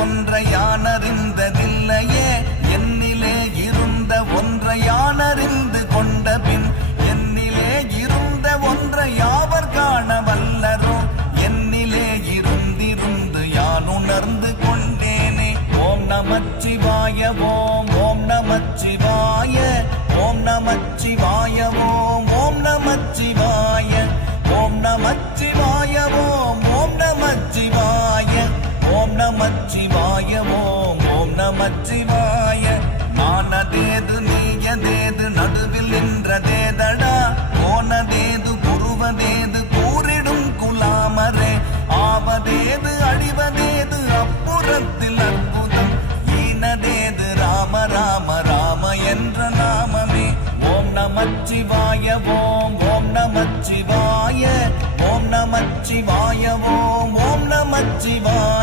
ஒன்றை யானறிந்ததில்லையே என்னிலே இருந்த ஒன்றை யானறிந்து கொண்ட பின் என்னிலே இருந்த ஒன்றை யாவர் காண வல்லரோ என்னிலே இருந்திருந்து யான் உணர்ந்து கொண்டேனே. ஓம் நமச்சிவாய ஓம் ஓம் நமச்சிவாய ஓம் நமச்சிவாய ஓம் ஓம் நமச்சிவாய ஓம் நமச்சிவாய ஓம் ஓம் நமச்சிவாய ஓம் நமச்சிவாய ஓம் ஓம் நமச்சிவாய. நானதேது நீயதேது நடுவில் நின்றதேதடா போனதேது குருவதேது கூறிடும் குலாமரே ஆவதேது அழிவதேது அப்புறத்தில் அற்புதம் ஈனதேது ராம ராம ராம என்ற நாமமே. ஓம் நமச்சிவாய ஓம் ஓம் நமச்சிவாய ஓம் நமச்சிவாய ஓம் ஓம் நமச்சிவாய.